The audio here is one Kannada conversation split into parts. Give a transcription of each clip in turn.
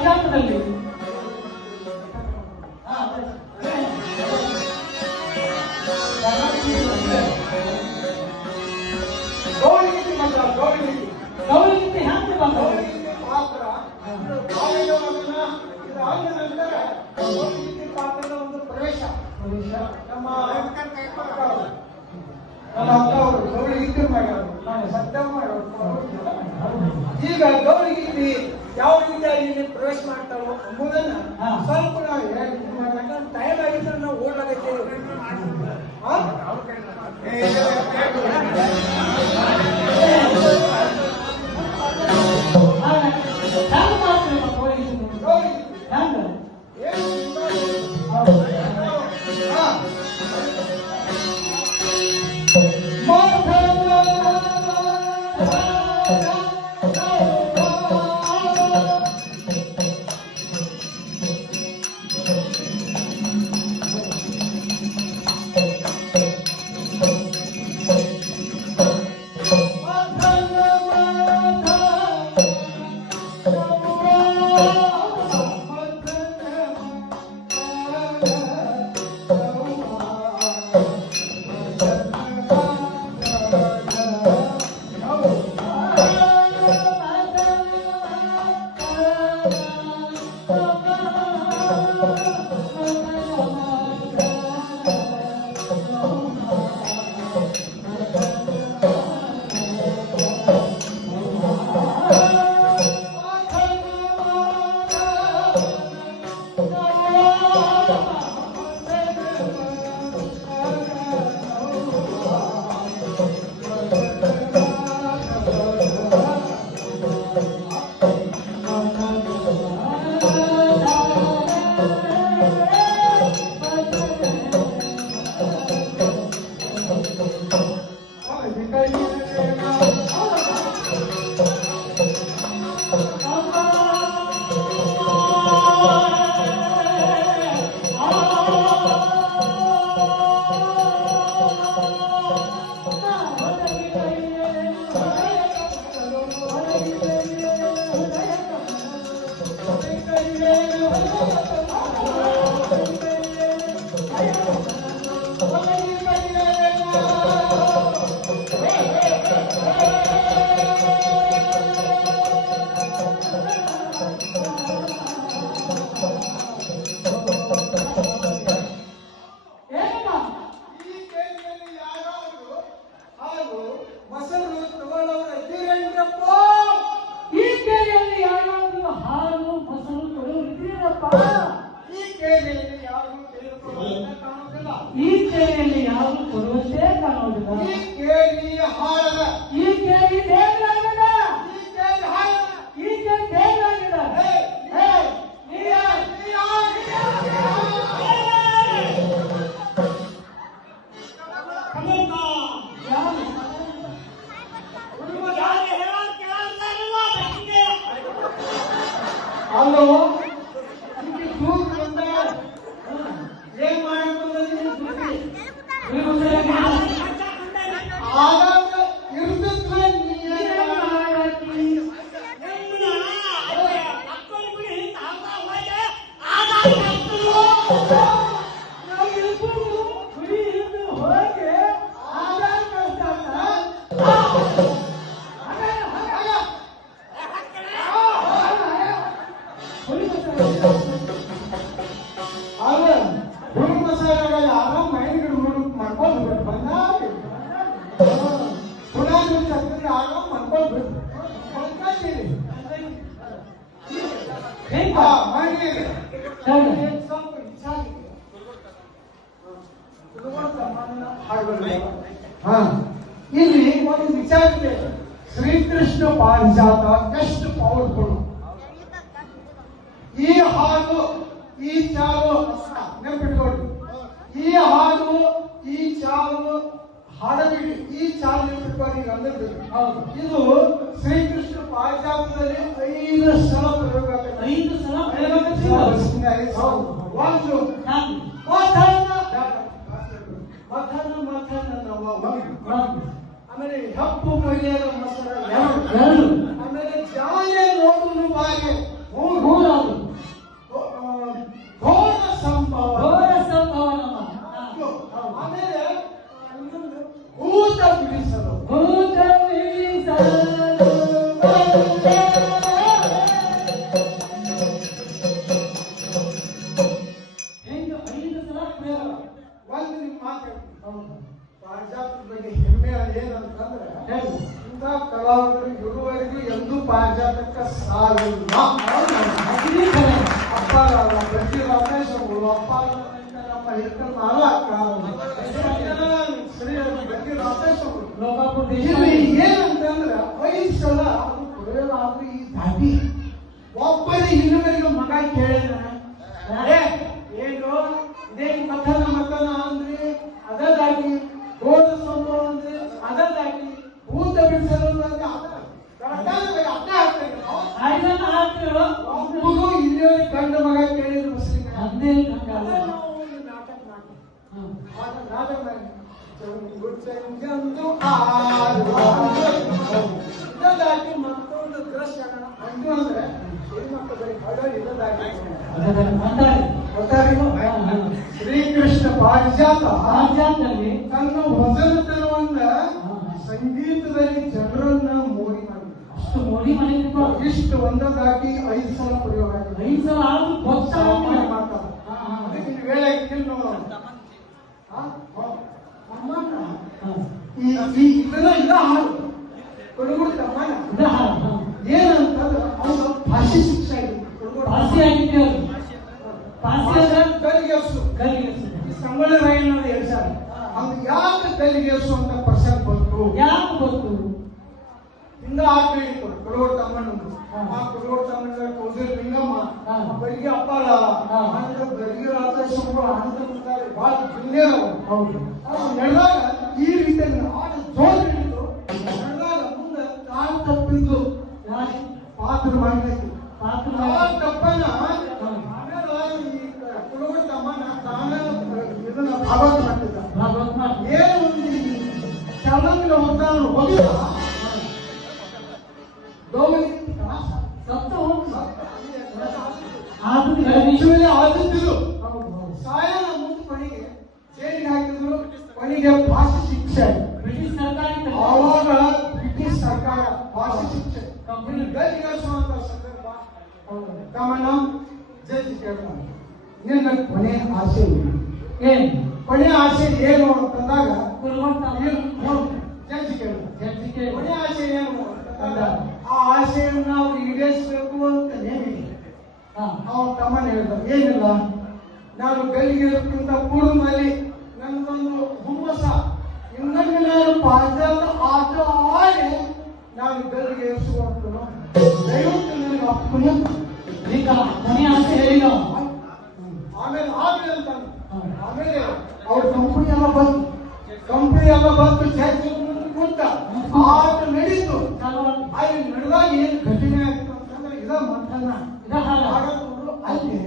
Olha adianta, Dalila. É, é, é, é, Thank you. ಹಾಗೂ ಈ ಚಾಲು ಹಡಗಿಡಿ ಈ ಚಾಲು ಅಂದದ್ದು ಹೌದು. ಇದು ಶ್ರೀಕೃಷ್ಣ ಪಾಶ್ಚಾತ್ಯದಲ್ಲಿ ಐದು ಸಲ ಐದು ಸಲ ಮಧ್ಯಾಹ್ನ ಆಮೇಲೆ ಹೆಪ್ಪು ಮಹಿಳೆಯರ ಮಸರ ಆಮೇಲೆ ಜಾಯ ನೋಡುವುದು ಬಾಗೆ ಮೂರು. ಮೂರು. ಇದುವರೆಗೂ ಎಂದೂ ಪಾರಿಜಾತಕ್ಕೆ ಸಾವಿಲ್ಲ ಅದೇ ಖರೆ. ಅಪ್ಪ ಪ್ರತಿ ರಾಮೇಶ್ವರು ಅಪ್ಪ ನಮ್ಮ ನಾನು ಅಕ್ಕ ಶ್ರೀ ಪ್ರತಿ ರಮೇಶ್ ಇಲ್ಲಿ ಏನಂತಂದ್ರೆ ಸಲ ಅದು ಕೊಡಲಾದ್ರು ಈ ಮಗ ಕೇಳಿದ ಏನು? ಇದೇನು ಕಥನ ಮತನ ಅಂದ್ರೆ? ಅದ ಗೋಡ ಸಂಭವ ಅಂದ್ರೆ ಅದ ದಾಟಿ ಭೂತ ಬಿಡಿಸಲು ಇಲ್ಲಿಯವರೆಗೆ ಗಂಡ ಮಗ ಕೇಳಿದ್ರು ಮುಸ್ಲಿಂ ನಾಟಕ ಮಾಡಿ. ಮತ್ತೊಂದು ದೃಶ್ಯ ಅಂದು ಅಂದ್ರೆ ಹೆಣ್ಮಕ್ಳು ಬರೀ ಇದದಾಗಿ ಅದನ್ನ ಅಂತಾರೆ ಪಾಶ್ಚಾತ್ಯದಲ್ಲಿ ತನ್ನ ವಚನತನವನ್ನ ಹಾ. ಸಂಗೀತದಲ್ಲಿ ಜನರನ್ನ ಮೋಡಿ ಮಾಡಿದ ಅಷ್ಟು ಮೋಡಿ ಮಾಡಿದ್ರು ಇಷ್ಟು ಒಂದೊಂದಾಗಿ ಐದು ಸಲ ಪ್ರಯೋಗ ಆಗಿದೆ. ಐದು ಸಲ ಆದ್ರೂ ಸಾಮಾನ್ಯ ಮಾಡ್ತಾರೆ. ಅದಕ್ಕೆ ನೀವು ವೇಳೆ ಹಾ? ಹಾ. ಅಮ್ಮನ ಹಾ. ಈ ಇದನ್ನ ಇದ ಹಾಡು. ಕೊಡುಗುಡು ತಮ್ಮನ ಇದು ಹಾಡು, ಏನಂತಂದ್ರೆ ಅವನು ಭಾಷೆ ಶಿಕ್ಷೆ ಆಗಿದೆ ಆಗಿದ್ದೆ ಅವ್ರು. ಪಾಸಿ ಅಂದ್ರೆ ಗಲ್ಲಿಗೆಸು ಗಲ್ಲಿಗೆ ಈ ಸಂಗೊಳ್ಳಿ ರಾಯಣ್ಣ ಹೇಳ್ತಾರೆ ಅದು ಯಾಕೆ ಗಲ್ಲಿಗೆಸು ಅಂತ ಪ್ರಶ್ನೆ ಬಂತು? ಯಾಕೆ ಬಂತು? ಹಿಂಗ ಆಗ್ಬೇಕು ಕೊಡುಗುಡು ತಮ್ಮನ ಹಾ. ಆ ಕೊಡೋರ್ ತಮ್ಮಣ್ಣ ಕೌಸಲ್ ಲಿಂಗಮ್ಮ. ಬೆಳಿಗ್ಗೆ ಅಪ್ಪ ಅಪ್ಪಾಳ. ಹಾ. ಆನಂದ ಬರಿಗೆ ರಾಜೇಶ್ವರ ಆನಂದ ಮುಂತಾರೆ ಬಹಳ ಅವರು ಹೌದು. ನಡೆದಾಗ ಈ ರೀತಿಯಲ್ಲಿ ಆಟ ಜೋರ್ ಹಿಡಿದು ನಡೆದಾಗ ಮುಂದೆ ಕಾಲು ತಪ್ಪಿದ್ದು? ಪಾತ್ರ ಮಾಡಬೇಕು ನಿನ್ನ ಕೊನೆ ಆಸೆ ಏನು? ಕೊನೆ ಆಸೆ ಏನು ಅಂತಂದಾಗ ಕೊನೆ ಆಸೆ ಏನು ಅಂತಂದಾಗ ಆ ಆಸೆಯನ್ನು ನಾವು ಈಡೇರಿಸಬೇಕು ಅಂತ ನೇಮಿದೆ ಹಾ. ಅವನ ತಮ್ಮನ ಹೇಳ್ದ ಏನಿಲ್ಲ ನಾನು ಗಲ್ಲಿಗೆಕ್ಕಿಂತ ಪೂರ್ವದಲ್ಲಿ ನನ್ನದೊಂದು ಹುಮ್ಮಸ. ಇನ್ನೊಂದು ನಾನು ಪಾಶ್ಚಾತ್ಯ ಆಟ ಆಡಿ ನಾನು ಗಲ್ಲಿಗೆ ಏರಿಸಿಕೊಂಡು ದಯವಿಟ್ಟು ನನಗೆ ಅಪ್ಪನೇ ಈಗ ಕೊನೆ ಆಸೆ ಹೇಳಿದ ಅವ. ಆಮೇಲೆ ಆಮೇಲೆ ಅಂತಾನೆ ಹಾ. ಆಮೇಲೆ ಅವ್ರ ಕಂಪನಿ ಎಲ್ಲ ಬಂತು ಕಂಪನಿ ಎಲ್ಲ ಬಂತು ಚರ್ಚ್ ಕುಂತ ಆಟ ನಡೀತು. ಅಲ್ಲಿ ನಡೆದಾಗ ಏನು ಘಟನೆ ಆಯ್ತು ಅಂತಂದ್ರೆ ಇದ ಮಂಥನ. ಅಲ್ಲಿ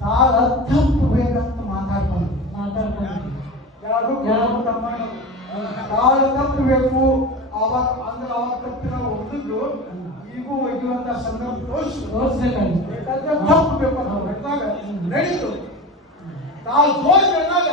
ತಾಳ ತಪ್ಪಬೇಕಂತ ಮಾತಾಡ್ಕೊಂಡು ಮಾತಾಡ್ಕೊಂಡು. ಯಾರು? ಯಾರು? ತಮ್ಮ ತಾಳ ತಪ್ಪಬೇಕು ಅವಾಗ ಅಂದ್ರೆ ಅವಾಗ ತಪ್ಪಿನ ಹೊಡೆದಿದ್ದು ಈಗೂ ಒಯ್ಯುವಂತ ಸಂದರ್ಭ ತೋರಿಸು ತೋರ್ಸ್ಬೇಕಾಗಿತ್ತು. ಬೇಕಾದ್ರೆ ತಪ್ಪಬೇಕು ನಾವು ನಡೀತು ತಾವು ಜೋರ್ ಬೆಳೆದಾಗ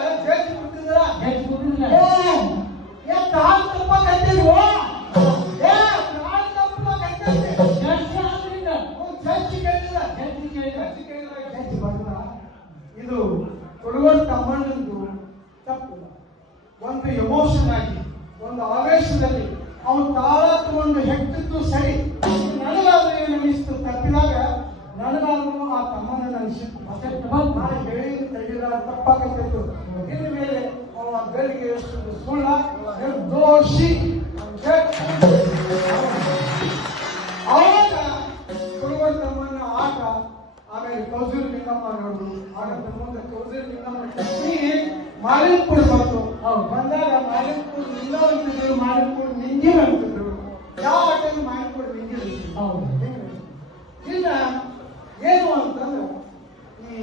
ಆ ತಮ್ಮನ ಮತ್ತೆ ನಾನು ಹೇಳಿ ತೆಗೆದ ತಪ್ಪಾಗತ್ತಿತ್ತು ಇನ್ನು ಮೇಲೆ ಅವನ ಗಲ್ಲಿಗೆ ಎಷ್ಟು ಸುಳ್ಳ ನಿರ್ದೋಷಿ ಅಂತ ಅವಾಗ ಕುರುಬರ ತಮ್ಮನ ಆಟ ಆಮೇಲೆ ಕೌಸೂರು ಲಿಂಗಮ್ಮ ನೋಡು ಆಗಂತ ಮುಂದೆ ಕೌಸೂರು ಲಿಂಗಮ್ಮ ಟಕ್ಕಿ ಮಾಲಿನ್ಪುರ್ ಬಂತು. ಬಂದಾಗ ಮಾಲಿನ್ಪುರ್ ನಿಲ್ಲ ಅಂತಿದ್ರು ಮಾಲಿನ್ಪುರ್ ನಿಂಗಿಲ್ ಅಂತಿದ್ರು ಯಾವ ಆಟದಲ್ಲಿ ಮಾಲಿನ್ಪುರ್ ಹೌದು ಅಂತಿದ್ರು. ಏನು ಅಂತಂದ್ರೆ ಈ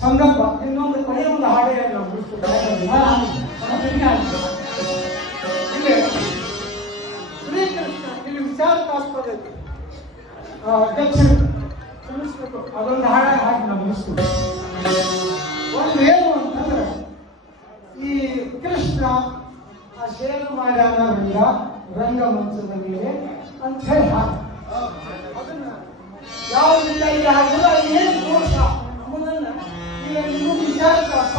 ಸಂದರ್ಭ ಇನ್ನೊಂದು ಕೊನೆಯ ಒಂದು ಹಾಡೇ ನಾವು ಬಿಟ್ಟು ಹಾ, ನಮ್ಮ ಇಲ್ಲಿ ಶ್ರೀಕೃಷ್ಣ ಇಲ್ಲಿ ವಿಚಾರಕಾಸ್ಪದ ಐತಿ ಅಧ್ಯಕ್ಷರು ಕ್ಷಮಿಸ್ಬೇಕು ಅದೊಂದು ಹಾಡೆ ಹಾಕಿ ನಾವು ಮುಗಿಸ್ತೀವಿ ಒಂದು ಏನು ಅಂತಂದ್ರೆ ಈ ಕೃಷ್ಣ ಆ ಶೇರು ಮಾಡ್ಯಾನ ರಂಗ ರಂಗಮಂಚದ ಮೇಲೆ ಅಂತ ಹೇಳಿ ಅದನ್ನ ಯಾವುದಿಲ್ಲ ಇಲ್ಲಿ ಹಾಗಿಲ್ಲ ಅಲ್ಲಿ ಏನು ದೋಷ ಅನ್ನೋದನ್ನ ಈಗ ನೀವು ವಿಚಾರಕ್ಕೆ ಅರ್ಥ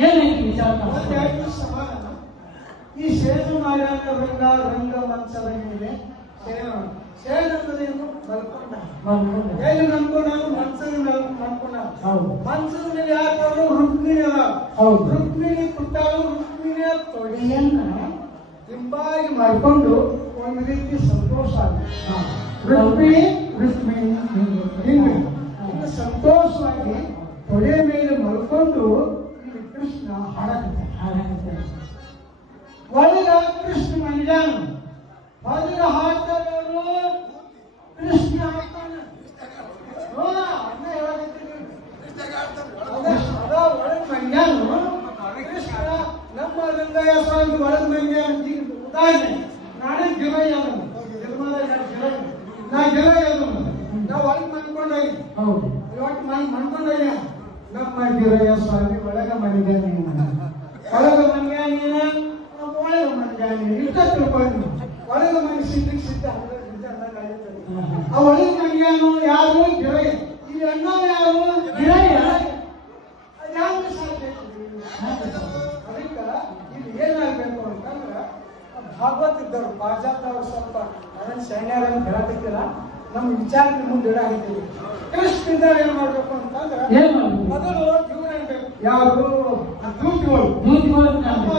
ಏನೈತಿ ವಿಚಾರ ಈ ಸೇತು ನಾರಾಯಣ ರಂಗ ರಂಗ ಮಂಚದ ಮೇಲೆ ಅನ್ನೋದೇನು ಮಲ್ಕೊಂಡ ಮಲ್ಕೊಂಡ ಮನ್ಸದ ಮೇಲೆ ಮಲ್ಕೊಂಡ ಹೌದು. ಮನ್ಸದ ಮೇಲೆ ಯಾರು ರುಕ್ಮಿಣಿ ಅದ. ರುಕ್ಮಿಣಿ ಕುಟ್ಟಾಳು ರುಕ್ಮಿಣಿಯ ತೊಡೆಯನ್ನ ಹಿಂಬಾಗಿ ಮಾಡ್ಕೊಂಡು ಒಂದು ರೀತಿ ಸಂತೋಷ ಆಗುತ್ತೆ ರುಕ್ಮಿಣಿ ರುಕ್ಮಿಣಿ ಹಿಂಗೆ ಸಂತೋಷವಾಗಿ ತೊಡೆ ಮೇಲೆ ಮಲ್ಕೊಂಡು ಕೃಷ್ಣ ಕೃಷ್ಣ ಹಾಡಕತೆ ಒಳಗ ಕೃಷ್ಣ ಮನಿಜಾನ ಒಳಗ ಹಾಡ್ತಾರವರು ಕೃಷ್ಣ ಹಾಡ್ತಾನೆ ಹೋ, ಅದ್ನ ಹೇಳಕತ್ತೀನಿ. ಅದ- ಅದ ಒಳಗ್ ಮಂಗ್ಯಾನು ಕೃಷ್ಣ ನಮ್ಮ ರಂಗಯ್ಯ ಸ್ವಾಮಿ ಒಳಗ್ ಮಂಗ್ಯ ಅಂತ ಈಗ ಉದಾಹರಣೆ ನಾನೇ ಗಿರಯ್ಯ ಅವನು. ಗಿರ್ಮದಾಗ ನಾನು ಗಿರಯ್ಯ. ನಾ ಗಿರಯ್ಯ ಅವನು. ನಾ ಒಳಗ್ ಮನ್ಕೊಂಡೋಗಿ ಹೌದು ಇವತ್ತು ಮನ್ ಮನ್ಕೊಂಡೋಗಿ ಗಿರಯ್ಯ ಸ್ವಾಮಿ ಒಳಗ ಮನಿಗೆ ಒಳಗ ನಮ್ಮ ಒಳಗ ಮಂಗ್ಯ ನೀನು ಇಷ್ಟ ತಿಳ್ಕೊಂಡು ಒಳಗ ಮನೆ ಸಿದ್ಧ ಆ ಒಳಗ ಯಾರು? ಗಿರಯ್ಯ ಈ ಅಣ್ಣ ಯಾರು? ಗಿರಯ್ಯ? ಅದ್ಯಾವ ಸಾಧ್ಯ? ಅದಕ್ಕ ಇಲ್ಲಿ ಏನಾಗ್ಬೇಕು ಅಂತಂದ್ರ ಭಾಗವತ್ ಇದ್ದವ್ರು ಪಾಶ್ಚಾತ್ಯವ್ರು ಸ್ವಲ್ಪ ಅದನ್ನ ಸೈನ್ಯರ ಅಂತ ಹೇಳತ್ತಿಲ್ಲ ನಮ್ಮ ವಿಚಾರ ಮುಂದೆ ಇಡಾಕತ್ತೀವಿ ಕೃಷ್ಣ ಇದ್ದಾಗ ಏನ್ ಮಾಡ್ಬೇಕು ಅಂತಂದ್ರೆ? ಮೊದಲು ಯಾರು ದೂತಿಗಳು ನಮ್ಮ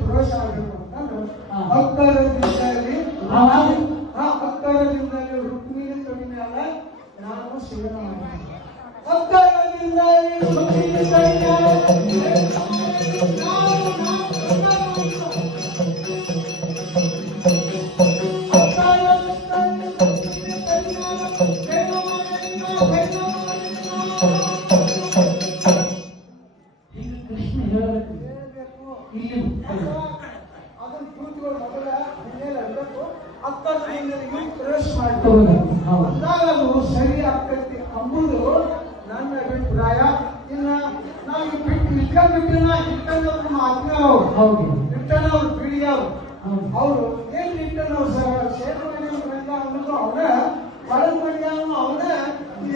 ಪ್ರವೇಶ ಆಗಬೇಕು ಅಂತಂದ್ರೆ ಹಾ. ಭಕ್ತರದಿಂದಲೇ ನಾನು ಸೇವನೆ ಮಾಡ್ತೀನಿ ಆತ್ಮೀಯರು ಹೌದು. ಇಟ್ಟನ ಅವ್ರು ಪೀಡಿಯವರು ಹೌದು. ಅವರು ಏನ್ ಇಟ್ಟನವ್ರು ಸರ್? ಶೇಖರಣೆ ಅನ್ನೋದು ಅವನ ಒಳಗ್ ಮಂಡ್ಯನು ಅವನ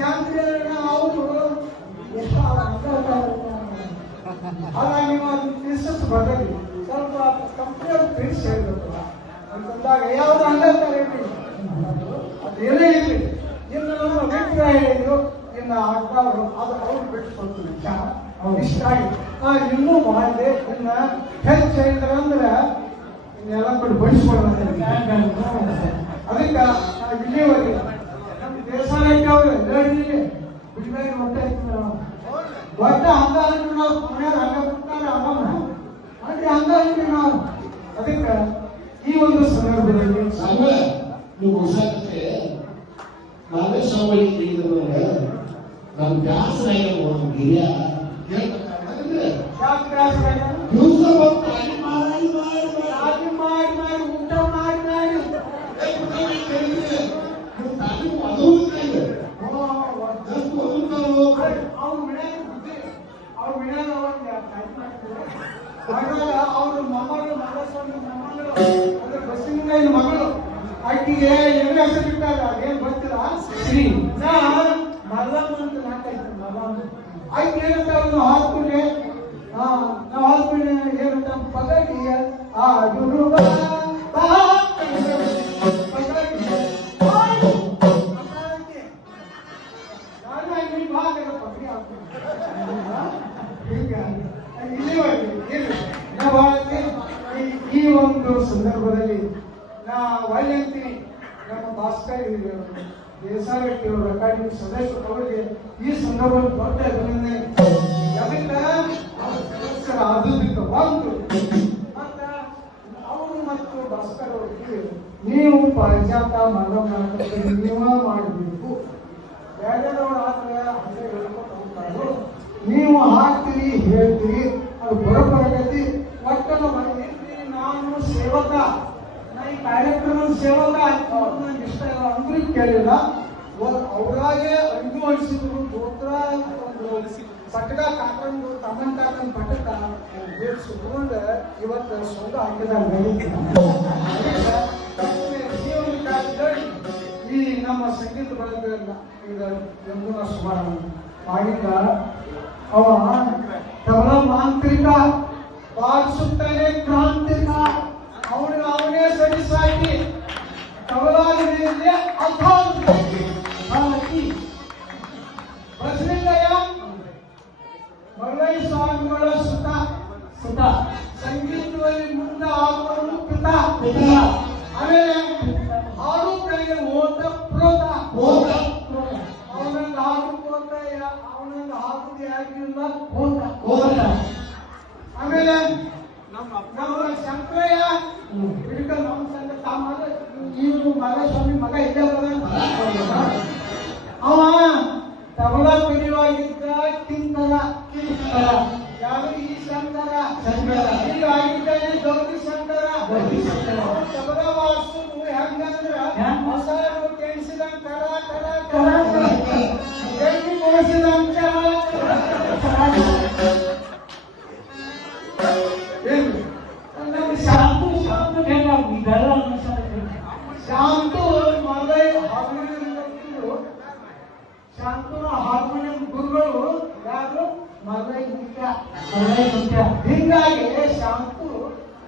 ಯಾಂತ್ರಿಕ ಅವರು ಹಾಗಾಗಿ ನೀವು ಬಿಸ್ನೆಸ್ ಬರಲಿ ಸ್ವಲ್ಪ ಕಂಪ್ನಿಯವ್ರು ತಿಳಿಸಿ ಹೇಳಬೇಕು ಅಂತಂದಾಗ ಯಾವ್ದು ಹಂಗಂತಾರೆ ಅದೇನೇ ಇರಲಿ. ಇನ್ನು ನಮ್ಮ ಅಭಿಪ್ರಾಯ ಹೇಳಿದ್ರು ಇನ್ನು ಆಗ್ಬಾರ್ದು ಅದು ಅವ್ರು ಬಿಟ್ಟು ವಿಚಾರ ಅವ್ರು ಇಷ್ಟ ಆಗಿ ಆ ಇನ್ನೂ ಮಾಡಿದೆ ಇನ್ನ ಹೆಚ್ಚು ಹೇಳಿದ್ರೆ ಅಂದ್ರೆ ಇನ್ನೆಲ್ಲ ಬಿಟ್ಟು ಬಡಿಸ್ಕೊಳ್ಳೋಣ ಅದಕ್ಕೆ ಇಲ್ಲಿವರೆಗೆ ನಮ್ಮ ದೇವಸ್ಥಾನಕ್ಕೆ ಅವರು ಎಲ್ಲರಿಗೆ ಬಿಡ್ಬೇಕು ಹೊಟ್ಟೆ. ಒಟ್ಟ ಹಂಗ ಅಂದ್ರೆ ನಾವು ಮನೆಯವ್ರು ಹಂಗ ಬಿಡ್ತಾರೆ ಹಂಗ ಅಂದ್ರೆ ಹಂಗ ಅಂದ್ರೆ ನಾವು ಅದಕ್ಕೆ ಈ ಒಂದು ಸಂದರ್ಭದಲ್ಲಿ ನೀವು ಹೊಸಕ್ಕೆ ನಾವೇ ಸಾಂಬಳಿ ತಿಳಿದ್ರೆ ನಮ್ ಬ್ಯಾಸರ ಗಿರಿಯ ಹೇಳ್ಬೇಕಾದ್ರೆ ಯಾಕೆ ರಾಜಕಾರಣ? ದಿವಸ ಬಂದು ತಾಳಿ ಮಾಡಿ ಮಾಡಿ ಮಾಡಿ ರಾಜಿ ಮಾಡಿ ಮಾಡಿ ಊಟ ಮಾಡಿ ಮಾಡಿ ಏ, ಪುಟಾಣಿ ಕೇಳಿದ್ರೆ, ನೀವು ತಾಳಿ ಒದರುವುದಿಲ್ಲ. ಎಷ್ಟು ಒದರುತ್ತಾರೋ? ಅವ್ರ ಮನ್ಯಾಗ ಬುದ್ಧಿ ಅವ್ರ ಮನ್ಯಾಗ ಒಂದು ಟೈಮ್ ಮಾಡ್ತಾರೆ ಆವಾಗ ಅವ್ರ ಮೊಮ್ಮಗಳು ಮಗಸ್ವಾಮಿ ಮೊಮ್ಮಗಳು ಅಂದ್ರೆ ಬಸ್ಸಿನ ಮಗಳು ಆಕಿಗೆ ಎಲ್ಲಿ ಹೆಸರು ಇಟ್ಟಾಗ ಅದೇನ್ ಗೊತ್ತಿಲ್ಲ. ಶ್ರೀ ನಾ ಮಲ್ಲಮ್ಮ ಅಂತ ನಾಕೈತೆ ಮಲ್ಲಮ್ಮ. ಆಯ್ತು ಏನಂತ ಅವ್ನು ಹಾಸ್ಪಿಟ್ಲೆ ಹಾ ನಾವು ಹಾಸ್ಪಿಟ್ಲೆ ಏನಂತ ಪಗಡಿ ಆ ಗುರು ದೇಸಾಯಿ ಅವರ ಅಕಾಡೆಮಿ ಸದಸ್ಯರು ಅವರಿಗೆ ಈ ಸಂದರ್ಭದಲ್ಲಿ ದೊಡ್ಡ ಅಭಿನಂದನೆ ಅದಕ್ಕೆ ಅವ್ರ ಸದಸ್ಯರ ಆದುದಕ್ಕೆ ಒಂದು ಮತ್ತ ಅವರು ಮತ್ತು ಭಾಸ್ಕರ್ ಅವರಿಗೆ ನೀವು ಪಾರಿಜಾತ ಮಲ್ಲಮ್ಮ ನೀವ ಮಾಡಬೇಕು. ಬೇರೆದವ್ರು ಆದ್ರೆ ಹಂಗೆ ಹೇಳ್ಕೊಂಡು ನೀವು ಹಾಕ್ತೀರಿ ಹೇಳ್ತೀರಿ, ಅದು ಬರೋಬರಗತಿ ಒಟ್ಟನ್ನು ನಾನು ಸೇವಕ. ಈ ಕಾರ್ಯಕ್ರಮದ ಇಷ್ಟ ಇಲ್ಲ. ಅಂದ್ರೂ ಕೇಳಿಲ್ಲ. ಅವ್ರಾಗೆ ಅಳಿಸಿದ್ರು ಗೋತ್ರ ಪಟ್ಟಕ ಕಾಕೊಂಡು ತಮ್ಮನ್ ಕಾಕೊಂಡ್ ಪಟಕ ಸುಟ್ಕೊಂಡು ಇವತ್ತು ಸೊಂದ ಹಾಕಿದಾಗ ಈ ನಮ್ಮ ಸಂಗೀತ ಬಳಗದಿಂದ ಈಗ ಎಂಬುನ ಸುಮಾರ ಆಗಿದ್ದ ಅವ ತಬಲ ಮಾಂತ್ರಿಕ ಬಾರಿಸುತ್ತಾನೆ ಕ್ರಾಂತಿಕ. ಅವನಿಗೆ ಅವನೇ ಸರಿಸಾಗಿ ತಬಲಾಗಿದೆ ಅರ್ಥಾತ್ ಬಸಲಿಂಗಯ್ಯ ಮರಳೈ ಸ್ವಾಮಿಗಳ ಸುತ ಸುತ. ಸಂಗೀತದಲ್ಲಿ ಮುಂದೆ ಆಗುವುದು ಕೃತ. ಆಮೇಲೆ ಹಾಡು ಕಡೆಗೆ ಓಟ ಪ್ರೋತ. ಓಟ. ಅವನಂದ ಹಾಡು ಪ್ರೋತ ಅವನಂದ ಹಾಡು ಯಾಕಿಲ್ಲ ಓಟ. ಆಮೇಲೆ ನಮ್ಮ ಶಂಕರಯ್ಯ ಇದಕ್ಕ ನಮ್ಮ ಸಂಘ ತಮ್ಮ ಇವ್ರು ಮಗ ಸ್ವಾಮಿ ಮಗ ಇದ್ದ ಅವ ತಬಲ ಪಿಡಿವಾಗಿದ್ದ ಕಿಂಕರ ಕಿಂಕರ. ಯಾರು ಈ ಶಂಕರ? ಶಂಕರ. ಈಗ ಆಗಿದ್ದಾನೆ ಗೌರಿ ಶಂಕರ. ತಬಲ ವಾಸಿಸೋದು ಹೆಂಗಂದ್ರ? ಹೊಸ ಕೇಳಿಸಿದಂಗ ಕರ ಕರ ಕರ, ಕರ. ಕೊಡಿಸಿದಂಗ ಹಿಂಗಾಗಿ ಶಾಂತು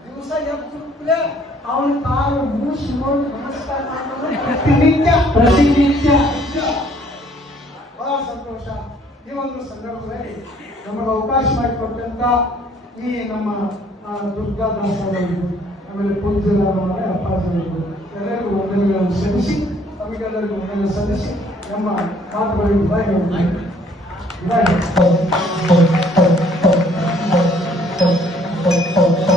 ದಿವಸ ಎದ್ದುತ್ತಲೇ ಅವನ ಕಾಲು ಮೂಸಿ ನೋಡಿ ನಮಸ್ಕಾರ ಮಾಡೋದು ಪ್ರತಿನಿತ್ಯ ಪ್ರತಿನಿತ್ಯ. ಬಹಳ ಸಂತೋಷ. ಈ ಒಂದು ಸಂದರ್ಭದಲ್ಲಿ ನಮಗೆ ಅವಕಾಶ ಮಾಡಿಕೊಟ್ಟಂತ ಈ ನಮ್ಮ ಆ, ದುರ್ಗಾ ದಾಸರವರು ಆಮೇಲೆ ಪೂಜ್ಯರಾಮವರೇ ಅಪ್ಪಾಜಿಯವರು ಎಲ್ಲರಿಗೂ ವಂದನೆಗಳನ್ನು ಸಲ್ಲಿಸಿ ತಮಗೆಲ್ಲರಿಗೂ ವಂದನೆ ಸಲ್ಲಿಸಿ ನಮ್ಮ ಮಾತುಗಳಿಗೆ ಬಾಯಿ ಬಾಯಿ pum, pum, pum, pum.